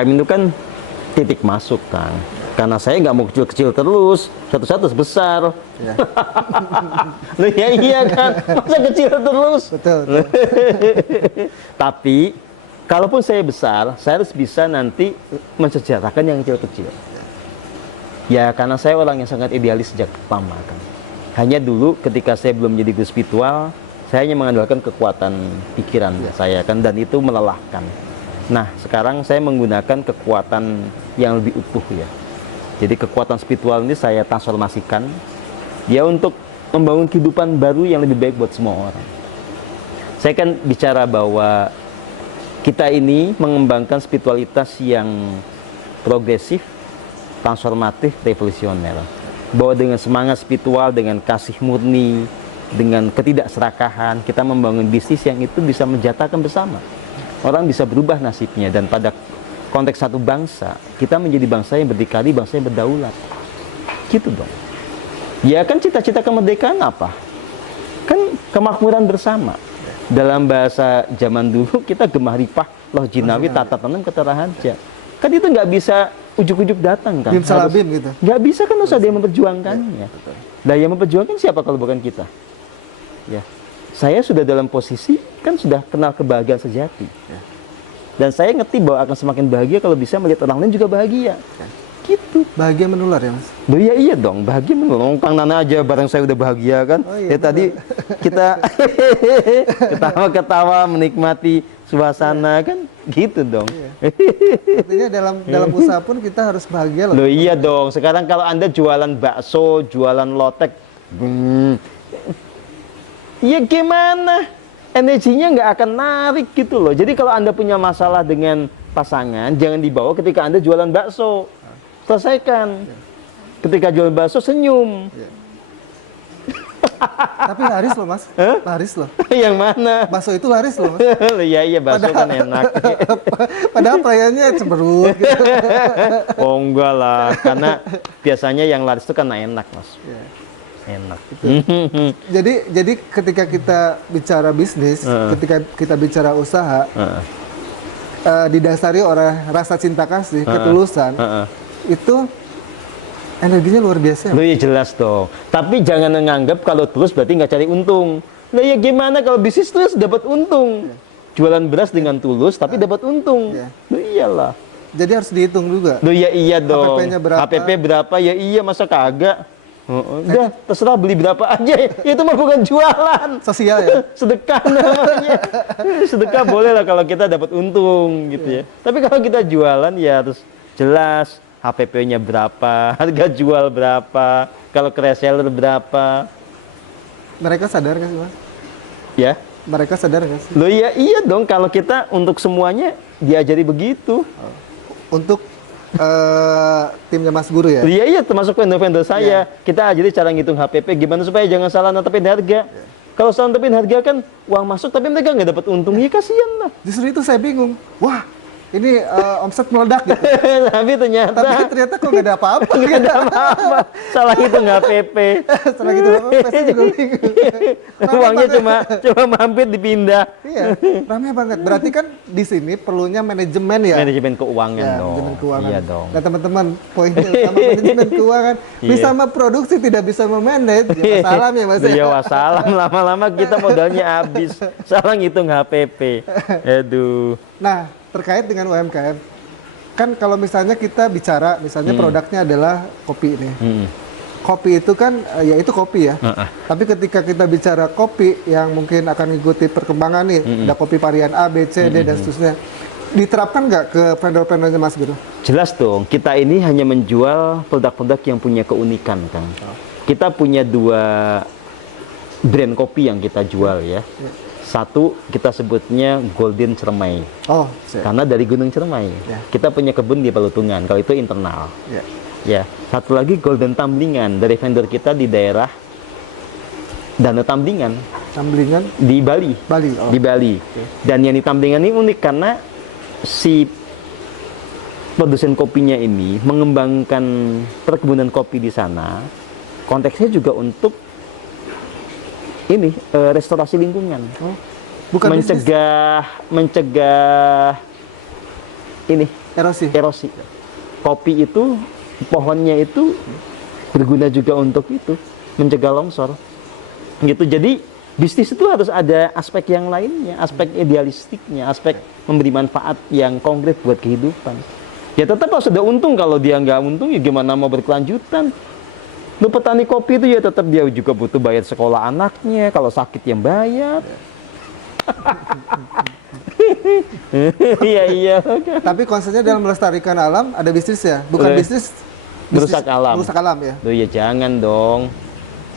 UMKM itu kan titik masuk, Kang. Karena saya nggak mau kecil-kecil terus, satu-satu harus besar. Ya. Loh, ya iya kan, masa kecil terus. Betul. Tapi, kalaupun saya besar, saya harus bisa nanti mensejahterakan yang kecil-kecil. Ya, karena saya orang yang sangat idealis sejak lama, kan. Hanya dulu ketika saya belum menjadi guru spiritual, saya hanya mengandalkan kekuatan pikiran saya, kan, dan itu melelahkan. Nah, sekarang saya menggunakan kekuatan yang lebih utuh, ya. Jadi kekuatan spiritual ini saya transformasikan ya untuk membangun kehidupan baru yang lebih baik buat semua orang. Saya kan bicara bahwa kita ini mengembangkan spiritualitas yang progresif, transformatif, revolusioner. Bahwa dengan semangat spiritual, dengan kasih murni, dengan ketidakserakahan, kita membangun bisnis yang itu bisa menjatakan bersama. Orang bisa berubah nasibnya, dan pada konteks satu bangsa, kita menjadi bangsa yang berdikari, bangsa yang berdaulat. Gitu dong. Ya kan cita-cita kemerdekaan apa? Kan kemakmuran bersama. Dalam bahasa zaman dulu kita gemah ripah, loh jinawi, tata tanam, keterahaja. Kan itu nggak bisa ujuk-ujuk datang, kan? Bim salabim gitu. Nggak bisa, kan harus ada yang memperjuangkannya. Nah, yang memperjuangkan siapa kalau bukan kita? Ya. Saya sudah dalam posisi, kan sudah kenal kebahagiaan sejati. Dan saya ngerti bahwa akan semakin bahagia kalau bisa melihat orang lain juga bahagia. Gitu. Bahagia menular ya, Mas? Loh, ya iya dong, bahagia menular. Kang Nana aja bareng saya udah bahagia, kan. Oh, iya, Tadi kita ketawa-ketawa menikmati suasana, kan. Gitu dong. Iya. Artinya dalam usaha pun kita harus bahagia loh. Loh iya dong. Sekarang kalau Anda jualan bakso, jualan lotek, ya gimana? Energinya nggak akan narik gitu loh. Jadi kalau Anda punya masalah dengan pasangan, jangan dibawa ketika Anda jualan bakso. Selesaikan. Ketika jualan bakso, senyum. Tapi laris loh, Mas. Laris loh. Yang mana? Bakso itu laris loh, Mas. Iya, bakso kan enak. Padahal pelayannya cemberut gitu. Oh enggak lah, karena biasanya yang laris itu karena enak, Mas. Enak. Jadi ketika kita bicara bisnis, ketika kita bicara usaha, didasari oleh rasa cinta kasih, ketulusan, itu energinya luar biasa. Loh ya jelas dong. Tapi jangan menganggap kalau tulus berarti nggak cari untung. Nah ya gimana kalau bisnis tulus dapat untung? Jualan beras dengan tulus tapi dapat untung. Loh iyalah. Jadi harus dihitung juga. Loh ya iya dong. HPP-nya berapa? HPP berapa? Ya iya, masa kagak? Udah terserah beli berapa aja. Itu mah bukan jualan. Sosial ya. Sedekah namanya. Sedekah boleh lah kalau kita dapat untung gitu ya. Tapi kalau kita jualan ya harus jelas. HPP-nya berapa, harga jual berapa, kalau ke reseller berapa. Mereka sadar nggak sih, Mas? Ya. Mereka sadar nggak sih? Loh ya iya dong, kalau kita untuk semuanya diajari begitu. Untuk timnya Mas Guru ya? Iya iya, termasuk vendor-vendor saya. Kita ajari cara ngitung HPP, gimana supaya jangan salah netepin harga. Kalau salah netepin harga kan uang masuk tapi mereka nggak dapat untung, ya kasihan lah. Justru itu saya bingung. Wah, ini omset meledak gitu. Tapi ternyata kok nggak ada apa-apa. Nggak ada apa-apa. Salah hitung HPP. Setelah gitu saya juga bingung. Uangnya cuma mampir dipindah. Iya, ramai banget. Berarti kan di sini perlunya manajemen ya. Manajemen keuangan Ya, dong. manajemen keuangan. Iya dong. Nah teman-teman, poinnya utama manajemen keuangan. Bisa sama produksi tidak bisa memanage. Ya wassalam ya Mas. Iya wassalam, lama-lama kita modalnya habis. Salah ngitung HPP. Aduh. Nah, terkait dengan UMKM, kan kalau misalnya kita bicara, misalnya produknya adalah kopi nih. Kopi itu kan, ya itu kopi ya. Tapi ketika kita bicara kopi yang mungkin akan mengikuti perkembangan nih, ada kopi varian A, B, C, D, dan seterusnya. Diterapkan nggak ke vendor-vendornya Mas Guru? Jelas dong, kita ini hanya menjual produk-produk yang punya keunikan, Kang. Kita punya 2 brand kopi yang kita jual ya. Satu kita sebutnya Golden Cermai. Oh, karena dari Gunung Cermai. Kita punya kebun di Palutungan, kalau itu internal. Ya, satu lagi Golden Tamblingan dari vendor kita di daerah Danau Tamblingan. Tamblingan di Bali. Di Bali. Dan yang di Tamblingan ini unik karena si produsen kopinya ini mengembangkan perkebunan kopi di sana. Konteksnya juga untuk ini restorasi lingkungan. Bukan mencegah ini Erosi. Kopi itu, pohonnya itu berguna juga untuk itu, mencegah longsor. Gitu. Jadi bisnis itu harus ada aspek yang lainnya, aspek idealistiknya, aspek memberi manfaat yang konkret buat kehidupan. Ya tetap harus ada untung, kalau dia nggak untung ya gimana mau berkelanjutan. Lu petani kopi itu ya tetap dia juga butuh bayar sekolah anaknya, kalau sakit yang bayar. Iya. Tapi konsepnya dalam melestarikan alam ada bisnis ya, bukan bisnis Merusak alam. Merusak alam ya. Loh ya jangan dong.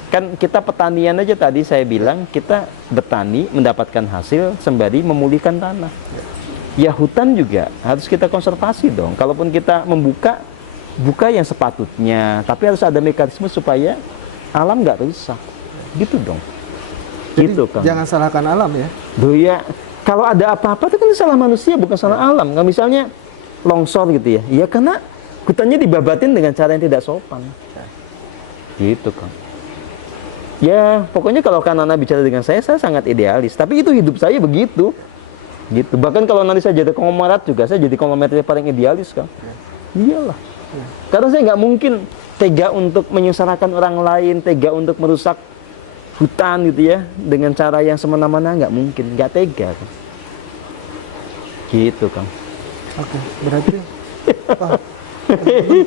Kan kita pertanian aja tadi saya bilang, kita bertani mendapatkan hasil sembari memulihkan tanah. Ya hutan juga harus kita konservasi dong. Kalaupun kita buka yang sepatutnya, tapi harus ada mekanisme supaya alam nggak rusak. Gitu dong. Jadi Gitu kan. jangan salahkan alam ya. Loh ya, kalau ada apa-apa itu kan salah manusia, bukan salah alam. Nggak misalnya longsor gitu ya. Ya karena hutannya dibabatin dengan cara yang tidak sopan. Gitu kan. Ya, pokoknya kalau Kanana bicara dengan saya sangat idealis. Tapi itu hidup saya begitu. Gitu. Bahkan kalau nanti saya jadi konglomerat juga, saya jadi konglomerat yang paling idealis kan. Iyalah. Karena saya nggak mungkin tega untuk menyengsarakan orang lain, tega untuk merusak hutan gitu ya, dengan cara yang semena-mena, nggak mungkin, nggak tega kan. Gitu kan. Oke, berarti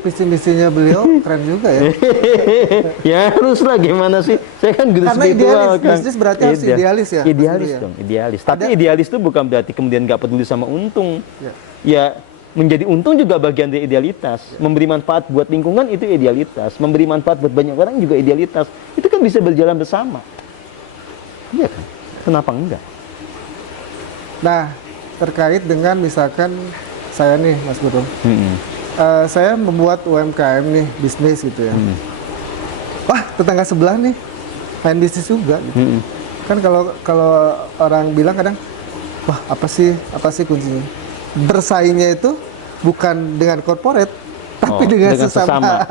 visi-misinya beliau keren juga ya. Ya haruslah, gimana sih? Saya kan guru Karena spiritual kan. bisnis berarti harus idealis ya. Idealis Mas Guru ya? dong, idealis. Tapi idealis itu bukan berarti kemudian nggak peduli sama untung. Ya menjadi untung juga bagian dari idealitas. Memberi manfaat buat lingkungan itu idealitas. Memberi manfaat buat banyak orang juga idealitas. Itu kan bisa berjalan bersama. Iya kan? Kenapa enggak? Nah, terkait dengan misalkan saya nih Mas Guru, saya membuat UMKM nih, bisnis gitu ya. Wah, tetangga sebelah nih main bisnis juga gitu. Kan kalau orang bilang kadang, wah apa sih kuncinya? Bersaingnya itu bukan dengan korporat, tapi dengan sesama.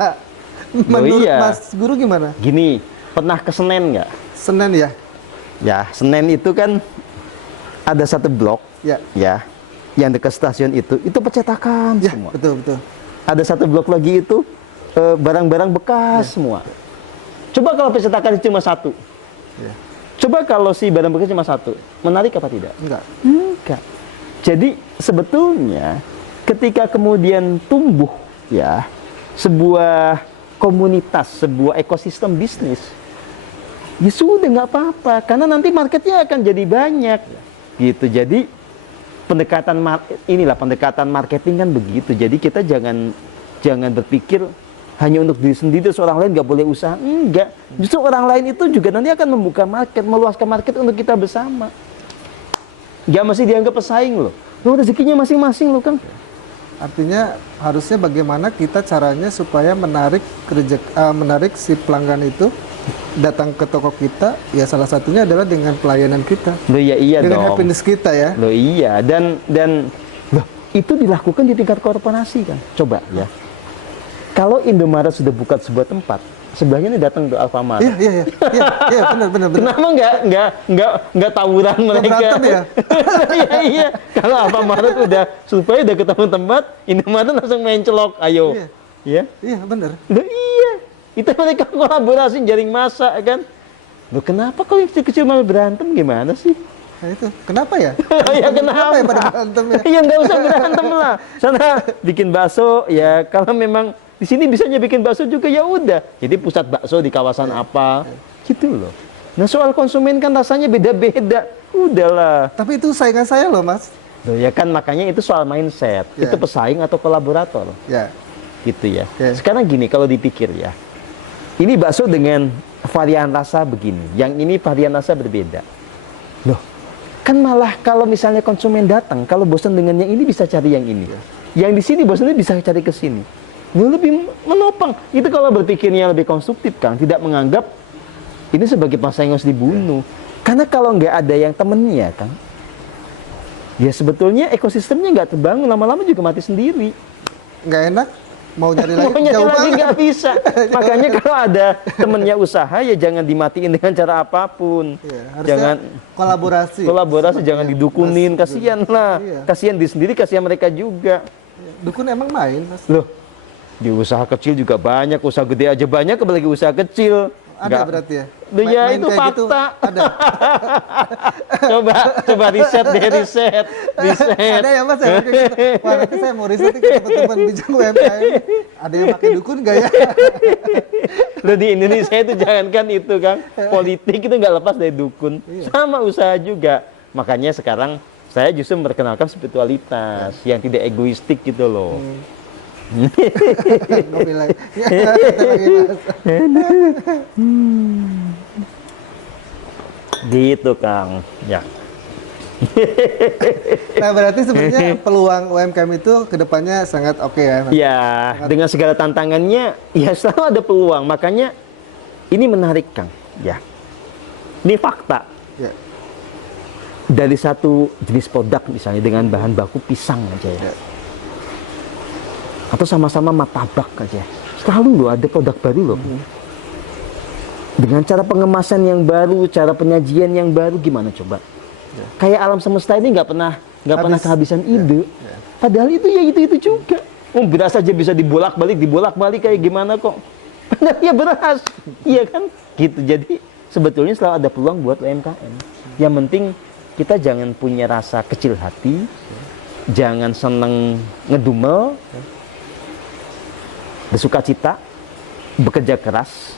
Menurut Mas Guru gimana? Gini, pernah ke Senen nggak? Senen ya? Ya, Senen itu kan ada satu blok, ya, yang dekat stasiun itu percetakan ya, semua. Betul. Ada satu blok lagi itu barang-barang bekas semua. Coba kalau percetakan cuma satu. Coba kalau si barang bekas cuma satu, menarik apa tidak? Enggak. Jadi sebetulnya ketika kemudian tumbuh ya sebuah komunitas, sebuah ekosistem bisnis, ya sudah nggak apa-apa, karena nanti marketnya akan jadi banyak, gitu. Jadi pendekatan marketing kan begitu. Jadi kita jangan berpikir hanya untuk diri sendiri, terus orang lain nggak boleh usaha. Enggak, justru orang lain itu juga nanti akan membuka market, meluaskan market untuk kita bersama. Nggak mesti dianggap pesaing loh. Rezekinya masing-masing loh Kang. Artinya harusnya bagaimana kita caranya supaya menarik si pelanggan itu datang ke toko kita, ya salah satunya adalah dengan pelayanan kita. Loh iya dengan dong. happiness kita ya. Loh iya, dan loh, itu dilakukan di tingkat korporasi kan. Coba ya. Kalau Indomaret sudah buka sebuah tempat, sebelahnya ini datang ke Alfamart. Iya, benar. Kenapa nggak tawuran mereka? Berantem ya? Iya. Kalau Alfamart supaya udah ketemu tempat, Indomaret langsung main celok, ayo. Iya. Iya, benar. Loh iya. Itu mereka kolaborasi jaring massa kan. Loh kenapa kalau yang kecil malah berantem, gimana sih? Nah itu, kenapa ya? Ya kenapa? Ya pada berantem ya? Ya nggak usah berantem lah. Sana bikin bakso, ya kalau memang di sini bisanya bikin bakso juga ya udah. Jadi pusat bakso di kawasan apa, gitu loh. Nah soal konsumen kan rasanya beda-beda. Udahlah. Tapi itu saingan saya loh Mas. Loh ya kan makanya itu soal mindset. Itu pesaing atau kolaborator. Ya. Gitu ya. Sekarang gini kalau dipikir ya. Ini bakso dengan varian rasa begini. Yang ini varian rasa berbeda. Loh. Kan malah kalau misalnya konsumen datang, kalau bosan dengan yang ini bisa cari yang ini. Yang di sini bosannya bisa cari ke sini. Lebih menopang. Itu kalau berpikirnya lebih konstruktif, Kang. Tidak menganggap ini sebagai persaingan harus dibunuh. Karena kalau nggak ada yang temennya, Kang, ya sebetulnya ekosistemnya nggak terbangun. Lama-lama juga mati sendiri. Nggak enak. Mau nyari lagi, mau nyari lagi nggak bisa. Makanya kalau ada temennya usaha, ya jangan dimatiin dengan cara apapun. Jangan kolaborasi, jangan didukunin. Kasihan lah. Kasihan diri sendiri, kasihan mereka juga. Dukun emang main, Mas. Loh, di usaha kecil juga banyak, usaha gede aja banyak, apalagi usaha kecil. Ada Nggak- berarti ya? Loh, ya Main itu kayak gitu, fakta. ada. coba riset deh, riset. Ada ya Mas ya? Kayak gitu. Wah, nanti saya mau riset nih ke teman-teman bijak UMKM. Ada yang pakai dukun nggak ya? Loh, di Indonesia itu jangankan itu Kang, politik itu nggak lepas dari dukun. Iya. Sama usaha juga. Makanya sekarang saya justru memperkenalkan spiritualitas yang tidak egoistik gitu loh. Ngopi lagi. Ya, kita lagi Mas. Gitu Kang. Ya. Nah, berarti sebenarnya peluang UMKM itu kedepannya sangat oke ya, Mas? Ya, dengan segala tantangannya, ya selalu ada peluang. Makanya ini menarik Kang. Ya. Ini fakta. Ya. Dari satu jenis produk misalnya dengan bahan baku pisang aja ya. Ya. Atau sama-sama martabak aja. Selalu loh ada produk baru loh. Dengan cara pengemasan yang baru, cara penyajian yang baru, gimana coba? Kayak alam semesta ini nggak pernah Habis. kehabisan ide. Padahal itu ya itu juga. Beras aja bisa dibolak-balik kayak gimana kok? Padahal ya beras, iya kan? Gitu. Jadi sebetulnya selalu ada peluang buat UMKM. Yang penting kita jangan punya rasa kecil hati, jangan seneng ngedumel, bersuka cita, bekerja keras,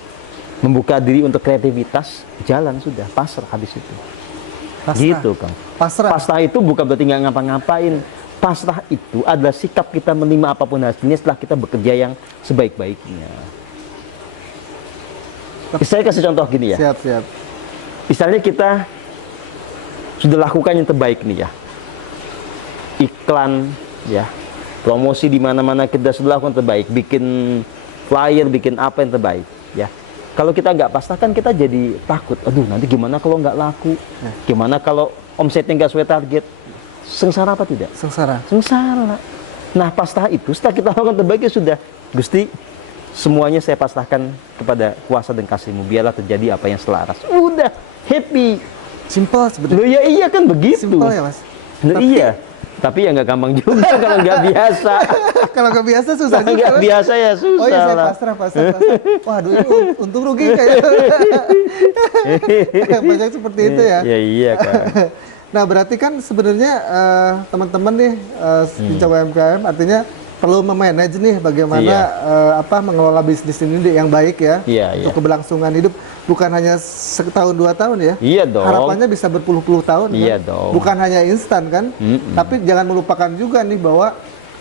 membuka diri untuk kreativitas, jalan sudah, pasrah habis itu. Pasrah. Gitu Kang. Pasrah. Pasrah itu bukan berarti nggak ngapa-ngapain. Pasrah itu adalah sikap kita menerima apapun hasilnya setelah kita bekerja yang sebaik-baiknya. Saya kasih contoh gini ya. Siap, siap. Misalnya kita sudah lakukan yang terbaik nih ya. Iklan ya. Promosi di mana-mana kita sudah lakukan terbaik, bikin flyer, bikin apa yang terbaik ya. Kalau kita nggak pasrah kan kita jadi takut. Aduh, nanti gimana kalau nggak laku? Gimana kalau omsetnya nggak sesuai target? Sengsara apa tidak? Sengsara. Sengsara. Nah, pasrah itu setelah kita lakukan terbaik ya sudah. Gusti, semuanya saya pasrahkan kepada kuasa dan kasih-Mu. Biarlah terjadi apa yang selaras. Udah, happy. Simple sebenarnya. Loh ya iya kan begitu. Simple ya, Mas. Loh, iya. Tapi ya nggak gampang juga kalau nggak biasa. Kalau nggak biasa susah Kalau juga. nggak Mas. biasa ya susah Oh iya, saya lah. pasrah. Waduh, ini untung rugi kayaknya. Banyak seperti itu ya. Iya iya kan. Nah, berarti kan sebenarnya teman-teman nih bincang UMKM artinya perlu memanage nih bagaimana Iya. mengelola bisnis ini yang baik ya Iya, untuk iya. keberlangsungan hidup, bukan hanya setahun 2 tahun ya. Iya dong. Harapannya bisa berpuluh-puluh tahun Iya kan. dong. Bukan hanya instan kan. Tapi jangan melupakan juga nih bahwa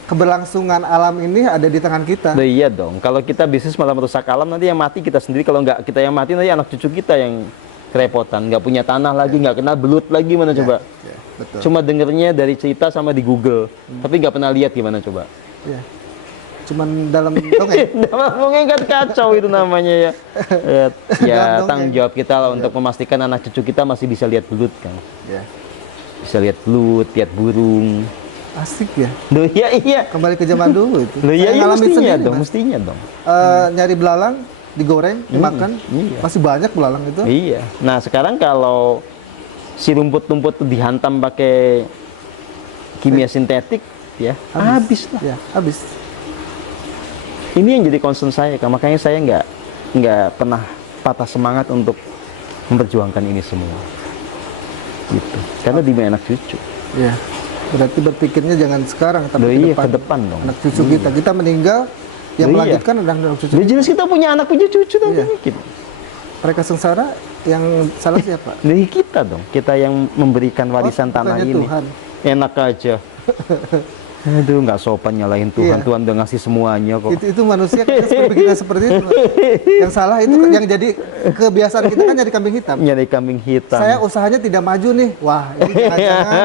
keberlangsungan alam ini ada di tangan kita. Loh, iya dong. Kalau kita bisnis malah merusak alam, nanti yang mati kita sendiri. Kalau nggak kita yang mati, nanti anak cucu kita yang kerepotan. Nggak punya tanah lagi, nggak kenal belut lagi, mana coba? Ya, betul. Cuma dengernya dari cerita sama di Google, tapi nggak pernah lihat gimana coba? Ya. Cuman dalam dongeng. Ngomongnya kan kacau itu namanya ya. Ya, Dalam dongeng. tanggung jawab kita lah untuk memastikan anak cucu kita masih bisa lihat belut kan. Ya. Bisa lihat belut, lihat burung. Asik ya. Loh iya iya. Kembali ke zaman dulu itu. Loh iya, Saya iya ngalamin mestinya sendiri, dong, Mas. mestinya dong. Nyari belalang, digoreng, dimakan. iya. Masih banyak belalang itu. Iya. Nah sekarang kalau si rumput-rumput itu dihantam pakai kimia sintetik, ya habis lah. Ya, habis. Ini yang jadi concern saya, Kak. Makanya saya nggak pernah patah semangat untuk memperjuangkan ini semua. Gitu. Karena demi anak cucu. Ya. Berarti berpikirnya jangan sekarang, tapi Loh ke iya, depan. ke depan dong. Anak cucu kita. Kita meninggal, yang Loh iya. melanjutkan adalah anak cucu. Jadi jelas kita punya anak punya cucu tapi Iya. gitu. Mereka sengsara, yang salah siapa? Dari kita dong, kita yang memberikan warisan tanah bukannya ini. Tuhan. Enak aja. Aduh, nggak sopan nyalahin Tuhan. Iya. Tuhan udah ngasih semuanya kok. Itu manusia kan berpikirnya seperti itu. Mas. Yang salah itu yang jadi kebiasaan kita kan jadi kambing hitam. Nyari kambing hitam. Saya usahanya tidak maju nih. Wah, ini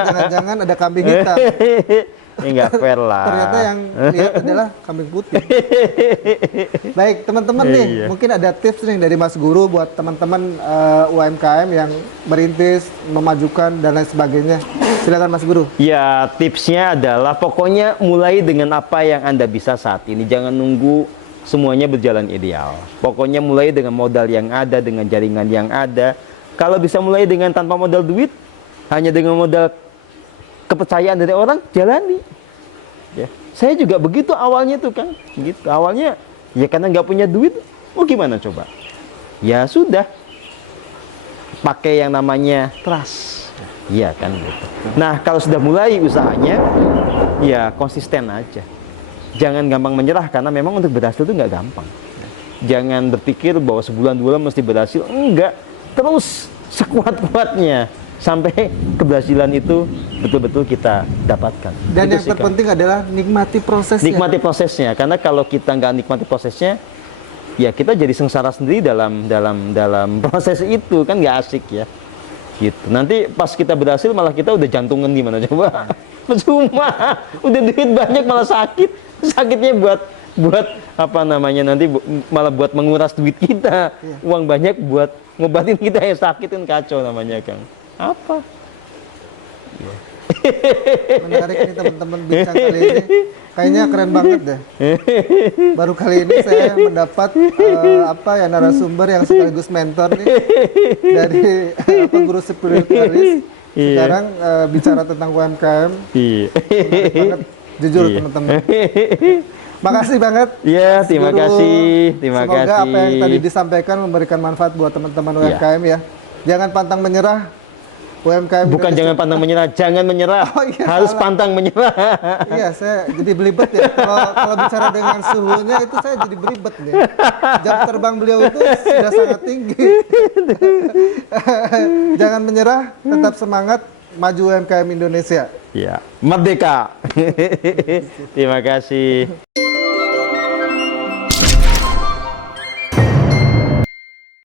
jangan-jangan ada kambing hitam. Ini nggak fair lah. Ternyata yang lihat adalah kambing putih. Baik, teman-teman nih, Iya. mungkin ada tips nih dari Mas Guru buat teman-teman UMKM yang merintis, memajukan dan lain sebagainya. Silakan Mas Guru. Ya, tipsnya adalah pokoknya mulai dengan apa yang Anda bisa saat ini. Jangan nunggu semuanya berjalan ideal. Pokoknya mulai dengan modal yang ada, dengan jaringan yang ada. Kalau bisa mulai dengan tanpa modal duit, hanya dengan modal kepercayaan dari orang, jalani. Ya, saya juga begitu awalnya tuh kan, gitu. Awalnya ya karena nggak punya duit, mau gimana coba? Ya sudah, pakai yang namanya trust, iya kan gitu. Nah kalau sudah mulai usahanya, ya konsisten aja. Jangan gampang menyerah karena memang untuk berhasil itu nggak gampang. Jangan berpikir bahwa sebulan 2 bulan mesti berhasil, enggak. Terus sekuat-kuatnya sampai keberhasilan itu betul-betul kita dapatkan. Dan Itu yang sih, Kang. terpenting adalah nikmati prosesnya. Nikmati prosesnya, karena kalau kita nggak nikmati prosesnya, ya kita jadi sengsara sendiri dalam proses itu, kan nggak asik ya. Gitu. Nanti pas kita berhasil malah kita udah jantungan gimana coba? Percuma, udah duit banyak malah sakit. Sakitnya buat apa namanya nanti malah buat menguras duit kita. Uang banyak buat ngobatin kita yang sakit kan kacau namanya, Kang. Apa? Menarik nih teman-teman bincang kali ini. Kayaknya keren banget deh. Baru kali ini saya mendapat narasumber yang sekaligus mentor nih dari guru spiritualis. Sekarang bicara tentang UMKM. Menarik banget, jujur teman-teman. Makasih banget. Iya, terima Guru. kasih. Terima Semoga kasih. apa yang tadi disampaikan memberikan manfaat buat teman-teman UMKM ya. Jangan pantang menyerah. UMKM Bukan Indonesia. jangan pantang menyerah, jangan menyerah. Oh, iya, Harus salah. pantang menyerah. Iya, saya jadi belibet ya. Kalau bicara dengan suhunya itu saya jadi belibet nih. Jam terbang beliau itu sudah sangat tinggi. Jangan menyerah, tetap semangat, maju UMKM Indonesia. Ya, merdeka. Terima kasih.